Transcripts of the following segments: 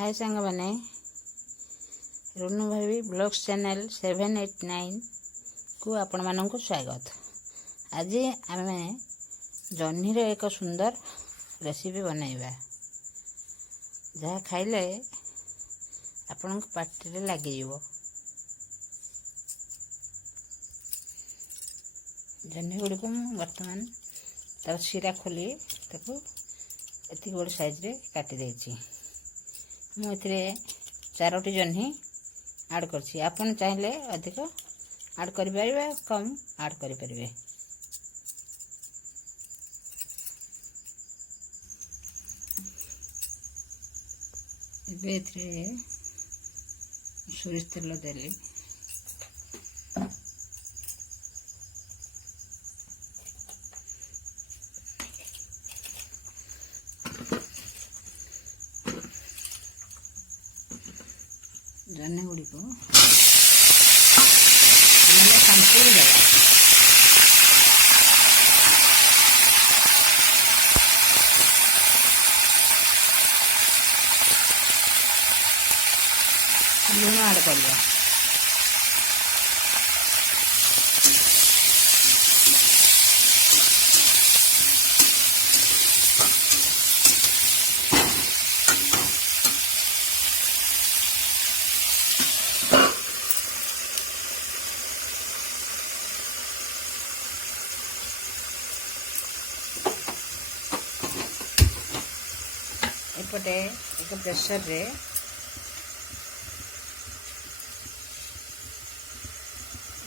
हाय सांग मैंने रुनु भाभी ब्लॉग्स चैनल 789 को आपण मानक स्वागत। आज आम जह्नी एक सुंदर रेसिपी बनैबा जहाँ खाइले आपण पार्टी लगे जह्नी गुड़िक बर्तमान तार शिरा खोली एति बड़ साइज रे काटी देछि। मुझे 4टी जह्नी ऐड करछि। आपण चाहिले अधिक ऐड करि परिबे, कम ऐड करि परिबे। एबे एथरे सोरिष तेल देली, जह्नी गुड़ी को संपूर्ण देगा। लूण ऐड करिया, एपटे एक प्रेशर रे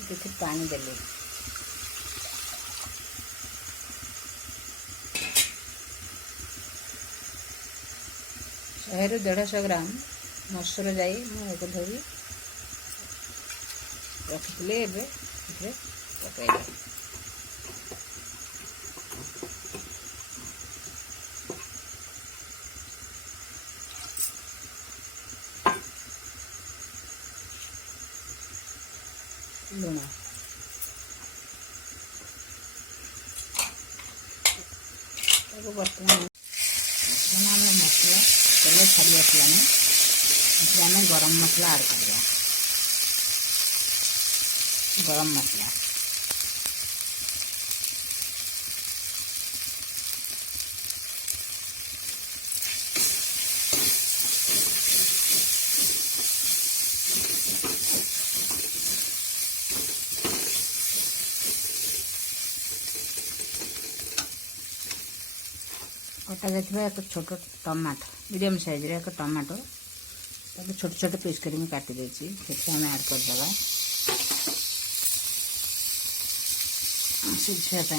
किसी पानी देले, शहे 150 ग्राम मसूर जाई मुझे धोई रखी पकड़ लुण बर्तमान मसला तेल छाड़ी आसलानी आम गरम मसला ऐड कर गरम मसला कटा जाइए एक छोट टमाटो मीडियम साइज रे एक टमाटो छोट छोट पीस कर काटी देछि आम ऐड करदे सिझापी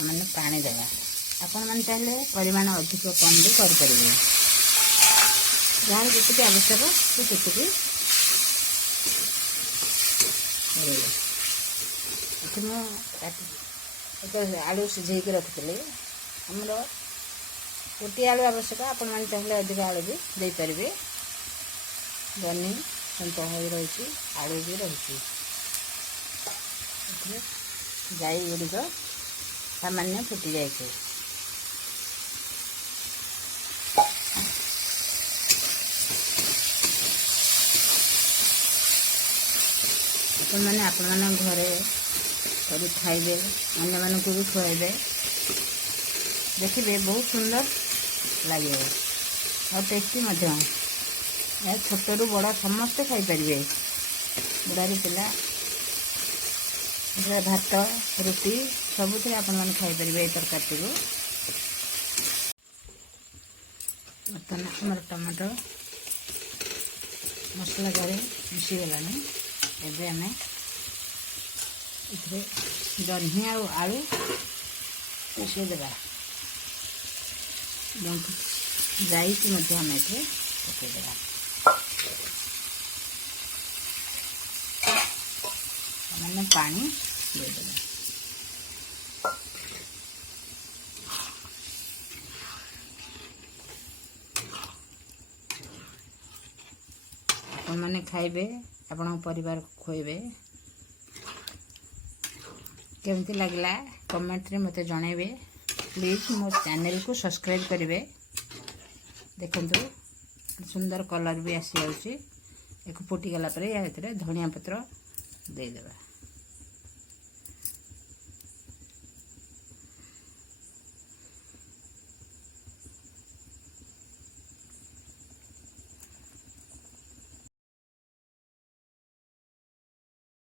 मैंने पानी देवा। आपण मैंने चाहे परिमाण अधिक कम भी करें जहाँ जी आवश्यक से आलू सिझे रखी आमर गोटे आलू आवश्यक, आपण मैंने चाहे अधिक आलू भी दे पारे। जह्नी संत हो रही आलू भी रही जाई गुड़िक सामान्य फुटी जाए। आपण मैंने आपण घरे करी खाइबे, अन्य मानक भी खुआइबे, देखिए बहुत सुंदर लगे और टेस्टी छोट रू बड़ा समस्ते खाई पारे। बुढ़ारी पिला भात रुटी सबुथ आपण मैंने खाई पारे तरकारी को। बर्तमान आमर टमाटो मसला जारे मिसीगला। एबे आमे इथे जह्नी आलू मिसई देबा। जाई की आम ये पकईदेवा। मैंने पानी देदेगा। आपण मैंने खाइबे, आपण परिवार खुएबे। केमती लगला कमेंट रे मते जणाइबे। प्लीज मो चैनल को सब्सक्राइब करेंगे। देखो सुंदर कलर भी आसी जाऊँगी। एक फुटी गला पर या धनिया पत्र देदेबा।